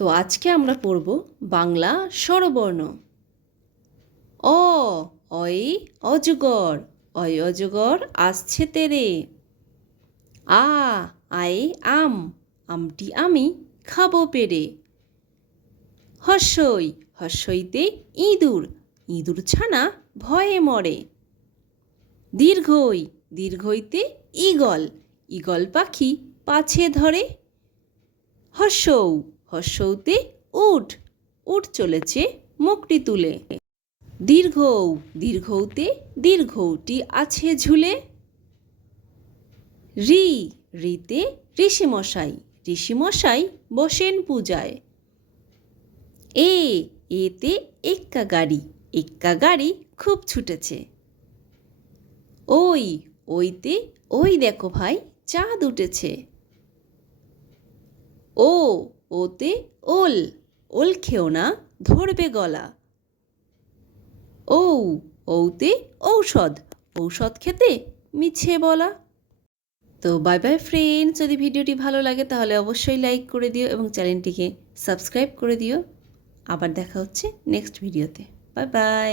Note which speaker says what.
Speaker 1: তো আজকে আমরা পড়ব বাংলা স্বরবর্ণ। অ, অই অজগর অয় অজগর আসছে তেরে। আ, আই, আম, আমটি আমি খাব পেরে। হর্ষই, হর্ষইতে ইঁদুর ইঁদুর ছানা ভয়ে মরে। দীর্ঘই, দীর্ঘইতে ঈগল ঈগল পাখি পাছে ধরে। হর্ষৌ হর্ষৌতে উঠ উঠ চলেছে মুখটি তুলে। দীর্ঘৌ দীর্ঘৌতে দীর্ঘৌটি আছে ঝুলে। রি, রিতে ঋষিমশাই ঋষিমশাই বসেন পূজায়। এ, এতে এক্কা গাড়ি এক্কা গাড়ি খুব ছুটেছে। ওই, ওইতে, ওই দেখো ভাই, চাঁদ উঠেছে। ও ওতে ওল ওল খেও না, ধরবে গলা। ঔ ঔতে ঔষধ ঔষধ খেতে মিছে বলা। তো বাই বাই ফ্রেন্ডস, যদি ভিডিওটি ভালো লাগে তাহলে অবশ্যই লাইক করে দিও এবং চ্যানেলটিকে সাবস্ক্রাইব করে দিও। আবার দেখা হচ্ছে নেক্সট ভিডিওতে। Bye bye.